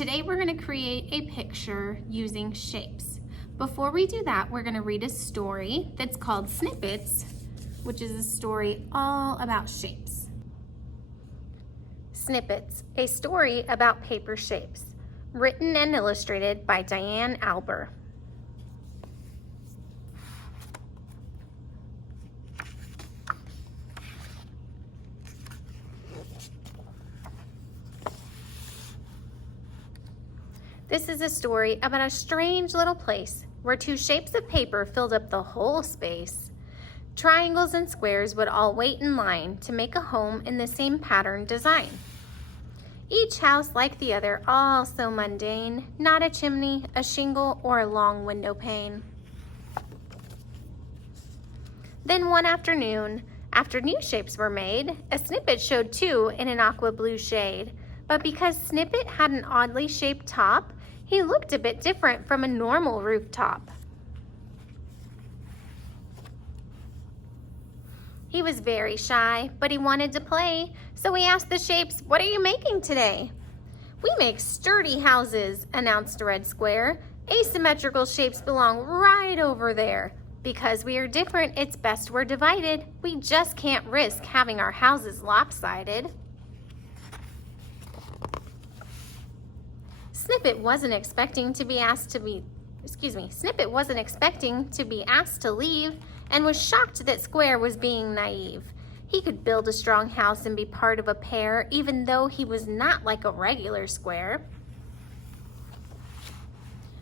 Today we're going to create a picture using shapes. Before we do that, we're going to read a story that's called Snippets, which is a story all about shapes. Snippets, a story about paper shapes, written and illustrated by Diane Alber. This is a story about a strange little place where two shapes of paper filled up the whole space. Triangles and squares would all wait in line to make a home in the same pattern design. Each house like the other, all so mundane, not a chimney, a shingle, or a long window pane. Then one afternoon, after new shapes were made, a Snippet showed too in an aqua blue shade. But because Snippet had an oddly shaped top, he looked a bit different from a normal rooftop. He was very shy, but he wanted to play, so he asked the shapes, "What are you making today?" "We make sturdy houses," announced Red Square. "Asymmetrical shapes belong right over there. Because we are different, it's best we're divided. We just can't risk having our houses lopsided." Snippet wasn't expecting to be asked to leave and was shocked that Square was being naive. He could build a strong house and be part of a pair even though he was not like a regular square.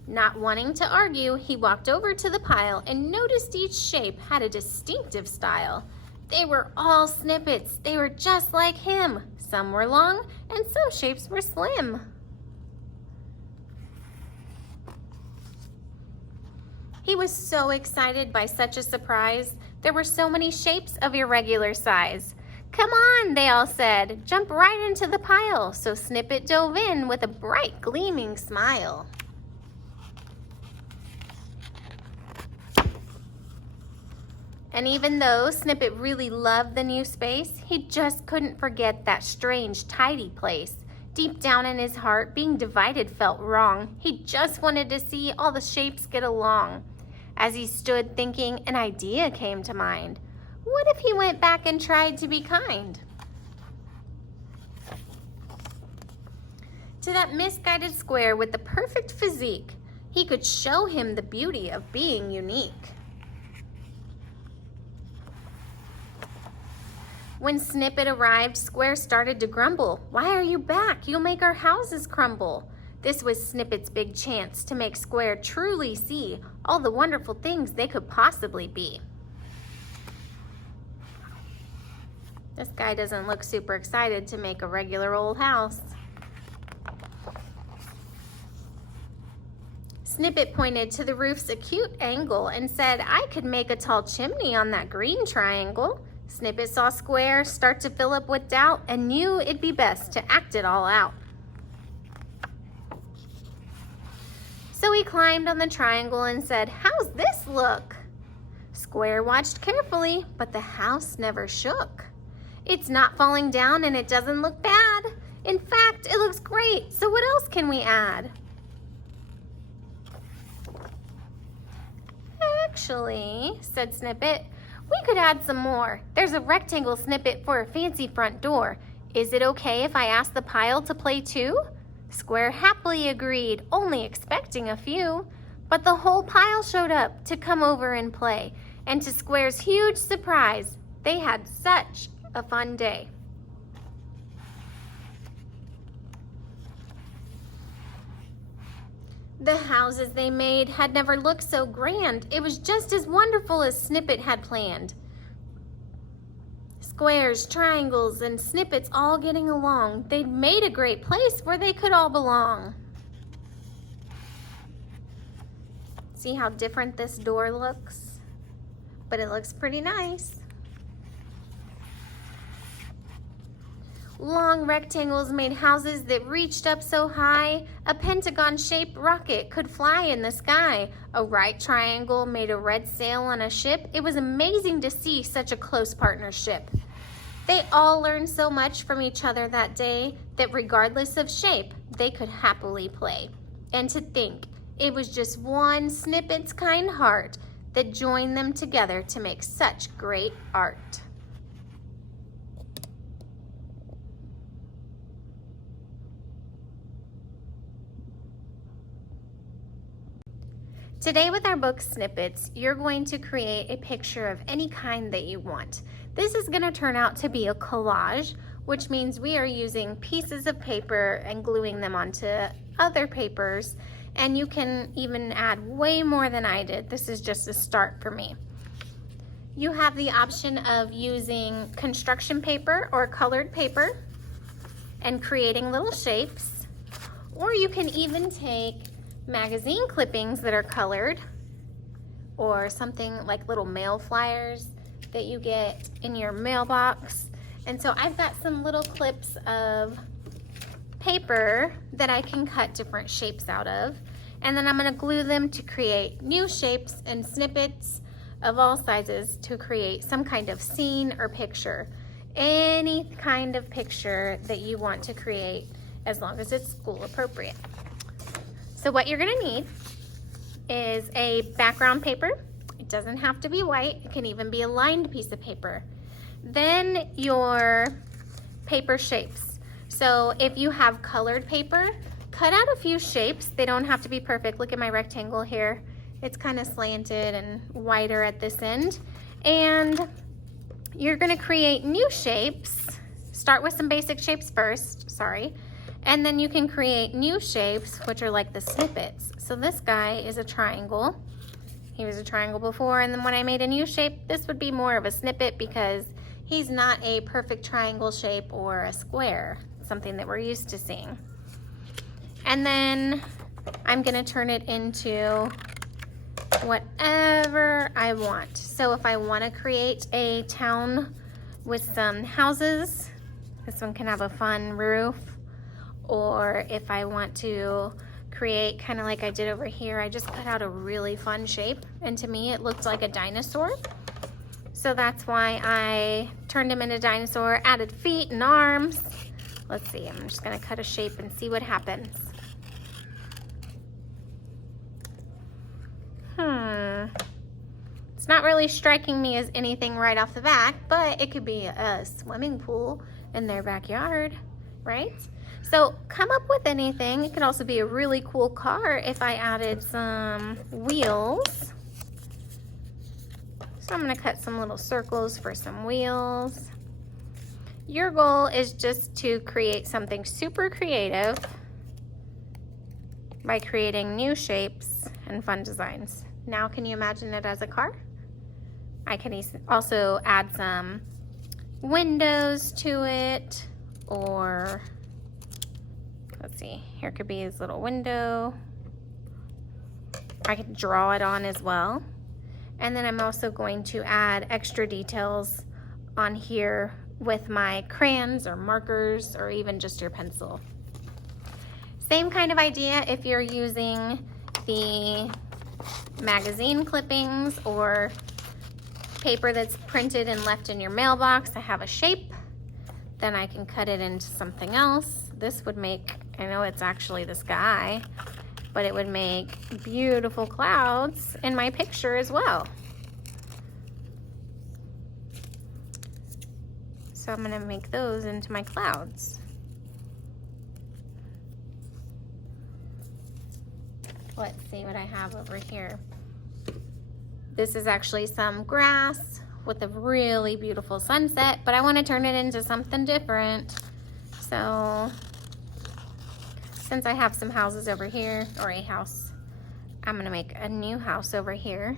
Not wanting to argue, he walked over to the pile and noticed each shape had a distinctive style. They were all Snippets. They were just like him. Some were long and some shapes were slim. He was so excited by such a surprise. There were so many shapes of irregular size. "Come on," they all said. "Jump right into the pile." So Snippet dove in with a bright, gleaming smile. And even though Snippet really loved the new space, he just couldn't forget that strange, tidy place. Deep down in his heart, being divided felt wrong. He just wanted to see all the shapes get along. As he stood thinking, an idea came to mind. What if he went back and tried to be kind? To that misguided square with the perfect physique, he could show him the beauty of being unique. When Snippet arrived, Square started to grumble. "Why are you back? You'll make our houses crumble." This was Snippet's big chance to make Square truly see all the wonderful things they could possibly be. This guy doesn't look super excited to make a regular old house. Snippet pointed to the roof's acute angle and said, "I could make a tall chimney on that green triangle." Snippet saw Square start to fill up with doubt and knew it'd be best to act it all out. So he climbed on the triangle and said, "How's this look?" Square watched carefully, but the house never shook. "It's not falling down and it doesn't look bad. In fact, it looks great, so what else can we add?" "Actually," said Snippet, "we could add some more. There's a rectangle Snippet for a fancy front door. Is it okay if I ask the pile to play too?" Square happily agreed, only expecting a few. But the whole pile showed up to come over and play. And to Square's huge surprise, they had such a fun day. The houses they made had never looked so grand. It was just as wonderful as Snippet had planned. Squares, triangles, and Snippets all getting along. They'd made a great place where they could all belong. See how different this door looks? But it looks pretty nice. Long rectangles made houses that reached up so high, a pentagon-shaped rocket could fly in the sky. A right triangle made a red sail on a ship. It was amazing to see such a close partnership. They all learned so much from each other that day. that regardless of shape, they could happily play. And to think, it was just one Snippets kind heart that joined them together to make such great art. Today with our book Snippets, you're going to create a picture of any kind that you want. This is going to turn out to be a collage, which means we are using pieces of paper and gluing them onto other papers, and you can even add way more than I did. This is just a start for me. You have the option of using construction paper or colored paper and creating little shapes, or you can even take magazine clippings that are colored, or something like little mail flyers that you get in your mailbox. And so I've got some little clips of paper that I can cut different shapes out of, and then I'm going to glue them to create new shapes and snippets of all sizes to create some kind of scene or picture. Any kind of picture that you want to create, as long as it's school appropriate. So what you're gonna need is a background paper. It doesn't have to be white, it can even be a lined piece of paper. Then your paper shapes. So if you have colored paper, cut out a few shapes. They don't have to be perfect. Look at my rectangle here. It's kind of slanted and wider at this end. And you're gonna create new shapes. Start with some basic shapes first, sorry. And then you can create new shapes, which are like the snippets. So this guy is a triangle. He was a triangle before, and then when I made a new shape, this would be more of a snippet because he's not a perfect triangle shape or a square, something that we're used to seeing. And then I'm gonna turn it into whatever I want. So if I wanna create a town with some houses, this one can have a fun roof. Or if I want to create kind of like I did over here, I just cut out a really fun shape, and to me it looked like a dinosaur. So that's why I turned him into a dinosaur, added feet and arms. Let's see, I'm just gonna cut a shape and see what happens. It's not really striking me as anything right off the bat, but it could be a swimming pool in their backyard, right? So come up with anything. It could also be a really cool car if I added some wheels. So I'm gonna cut some little circles for some wheels. Your goal is just to create something super creative by creating new shapes and fun designs. Now can you imagine it as a car? I can also add some windows to it, or let's see, here could be his little window. I could draw it on as well. And then I'm also going to add extra details on here with my crayons or markers or even just your pencil. Same kind of idea if you're using the magazine clippings or paper that's printed and left in your mailbox. I have a shape, then I can cut it into something else. This would make, I know it's actually the sky, but it would make beautiful clouds in my picture as well. So I'm gonna make those into my clouds. Let's see what I have over here. This is actually some grass with a really beautiful sunset, but I want to turn it into something different. So since I have some houses over here, or a house, I'm gonna make a new house over here.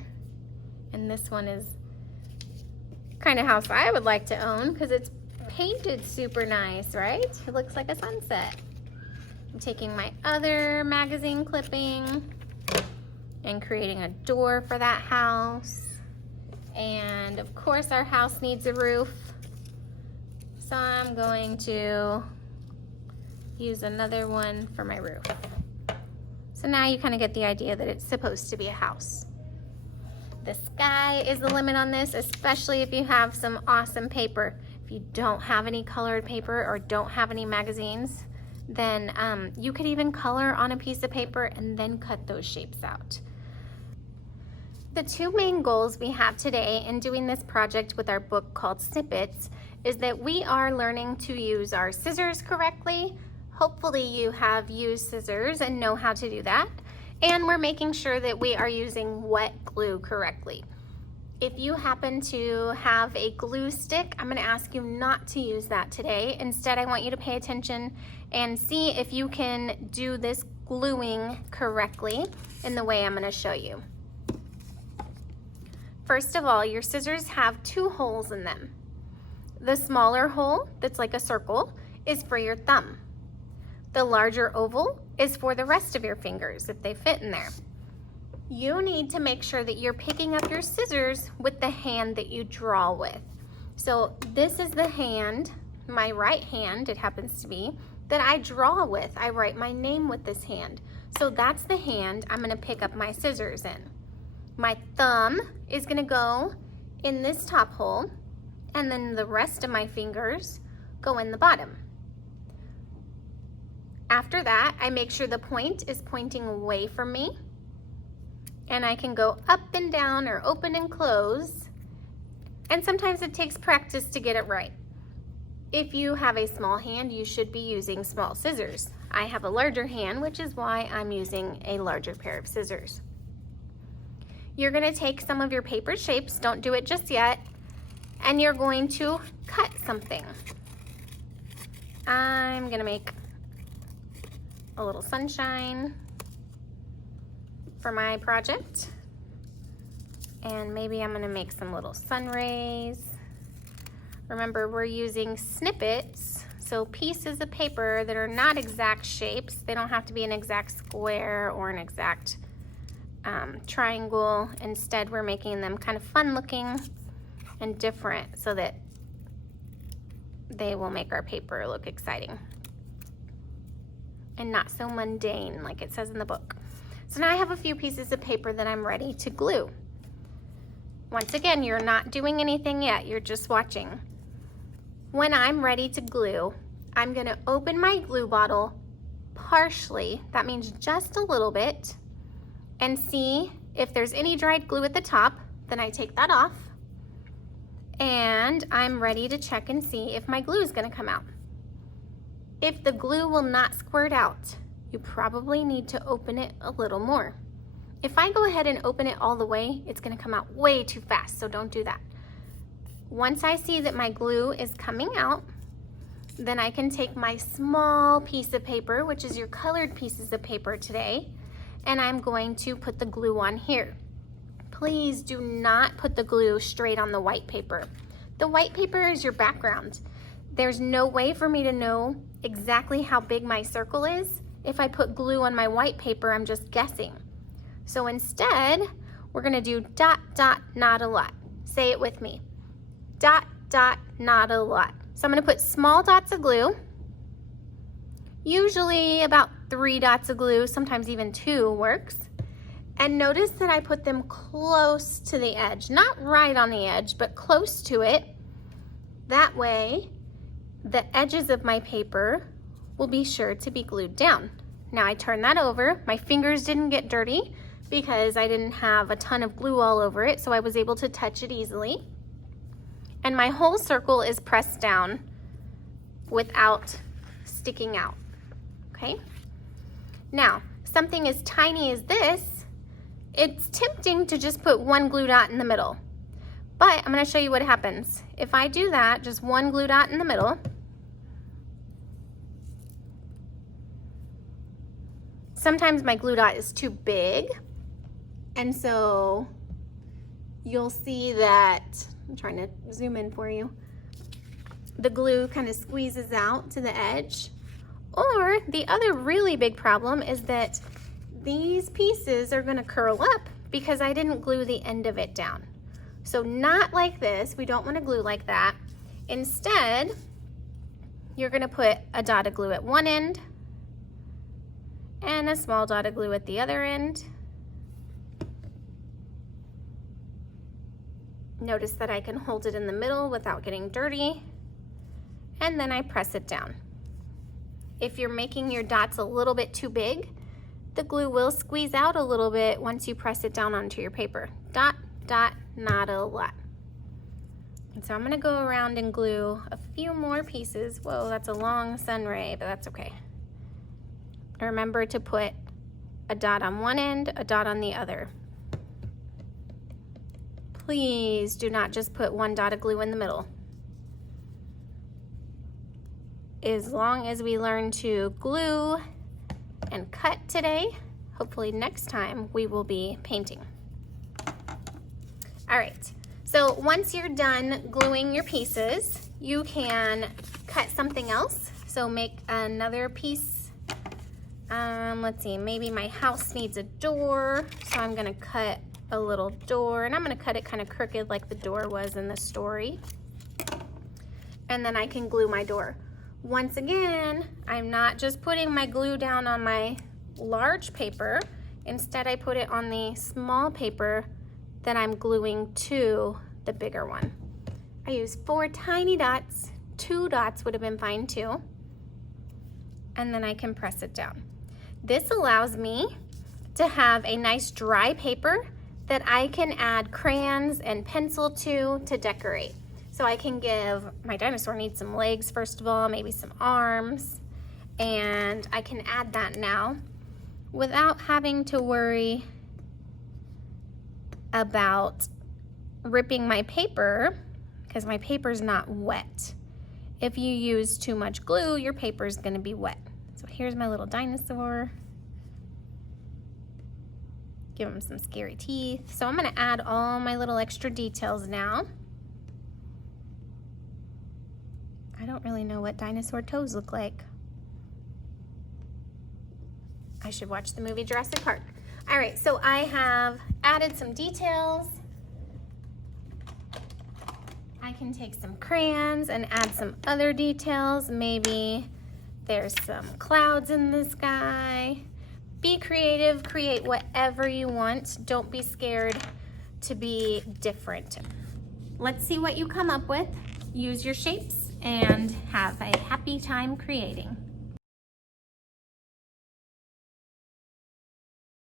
And this one is kind of house I would like to own because it's painted super nice, right? It looks like a sunset. I'm taking my other magazine clipping and creating a door for that house. And of course our house needs a roof. So I'm going to use another one for my roof. So now you kind of get the idea that it's supposed to be a house. The sky is the limit on this, especially if you have some awesome paper. If you don't have any colored paper or don't have any magazines, then you could even color on a piece of paper and then cut those shapes out. The two main goals we have today in doing this project with our book called Snippets is that we are learning to use our scissors correctly. Hopefully you have used scissors and know how to do that. And we're making sure that we are using wet glue correctly. If you happen to have a glue stick, I'm gonna ask you not to use that today. Instead, I want you to pay attention and see if you can do this gluing correctly in the way I'm gonna show you. First of all, your scissors have two holes in them. The smaller hole, that's like a circle, is for your thumb. The larger oval is for the rest of your fingers, if they fit in there. You need to make sure that you're picking up your scissors with the hand that you draw with. So this is the hand, my right hand, it happens to be, that I draw with. I write my name with this hand. So that's the hand I'm gonna pick up my scissors in. My thumb is gonna go in this top hole, and then the rest of my fingers go in the bottom. After that, I make sure the point is pointing away from me, and I can go up and down or open and close, and sometimes it takes practice to get it right. If you have a small hand, you should be using small scissors. I have a larger hand, which is why I'm using a larger pair of scissors. You're gonna take some of your paper shapes, don't do it just yet, and you're going to cut something. I'm gonna make a little sunshine for my project, and maybe I'm gonna make some little sun rays. Remember, we're using snippets, so pieces of paper that are not exact shapes. They don't have to be an exact square or an exact triangle. Instead, we're making them kind of fun looking and different so that they will make our paper look exciting and not so mundane like it says in the book. So now I have a few pieces of paper that I'm ready to glue. Once again, you're not doing anything yet, you're just watching. When I'm ready to glue, I'm gonna open my glue bottle partially, that means just a little bit, and see if there's any dried glue at the top. Then I take that off, and I'm ready to check and see if my glue is gonna come out. If the glue will not squirt out, you probably need to open it a little more. If I go ahead and open it all the way, it's gonna come out way too fast, so don't do that. Once I see that my glue is coming out, then I can take my small piece of paper, which is your colored pieces of paper today, and I'm going to put the glue on here. Please do not put the glue straight on the white paper. The white paper is your background. There's no way for me to know exactly how big my circle is. If I put glue on my white paper, I'm just guessing. So instead, we're gonna do dot, dot, not a lot. Say it with me. Dot, dot, not a lot. So I'm gonna put small dots of glue, usually about 3 dots of glue, sometimes even 2 works. And notice that I put them close to the edge, not right on the edge, but close to it. That way, the edges of my paper will be sure to be glued down. Now I turn that over. My fingers didn't get dirty because I didn't have a ton of glue all over it, so I was able to touch it easily. And my whole circle is pressed down without sticking out, okay? Now, something as tiny as this, it's tempting to just put 1 glue dot in the middle. But I'm gonna show you what happens. If I do that, just 1 glue dot in the middle, sometimes my glue dot is too big, and so you'll see that, I'm trying to zoom in for you, the glue kind of squeezes out to the edge. Or the other really big problem is that these pieces are gonna curl up because I didn't glue the end of it down. So not like this, we don't wanna glue like that. Instead, you're gonna put a dot of glue at one end and a small dot of glue at the other end. Notice that I can hold it in the middle without getting dirty, and then I press it down. if you're making your dots a little bit too big, the glue will squeeze out a little bit once you press it down onto your paper. Dot, dot, not a lot. And so I'm gonna go around and glue a few more pieces. Whoa, that's a long sun ray, but that's okay. Remember to put a dot on one end, a dot on the other. Please do not just put one dot of glue in the middle. As long as we learn to glue and cut today, hopefully next time we will be painting. All right, so once you're done gluing your pieces, you can cut something else. So make another piece. Let's see, maybe my house needs a door, so I'm gonna cut a little door, and I'm gonna cut it kind of crooked like the door was in the story. And then I can glue my door. Once again, I'm not just putting my glue down on my large paper. Instead, I put it on the small paper that I'm gluing to the bigger one. I use 4 tiny dots. 2 dots would have been fine too. And then I can press it down. This allows me to have a nice dry paper that I can add crayons and pencil to decorate. So I can give, my dinosaur needs some legs first of all, maybe some arms, and I can add that now without having to worry about ripping my paper, because my paper's not wet. If you use too much glue, your paper's gonna be wet. So here's my little dinosaur. Give him some scary teeth. So I'm gonna add all my little extra details now. I don't really know what dinosaur toes look like. I should watch the movie Jurassic Park. All right, so I have added some details. I can take some crayons and add some other details. Maybe there's some clouds in the sky. Be creative, create whatever you want. Don't be scared to be different. Let's see what you come up with. Use your shapes and have a happy time creating.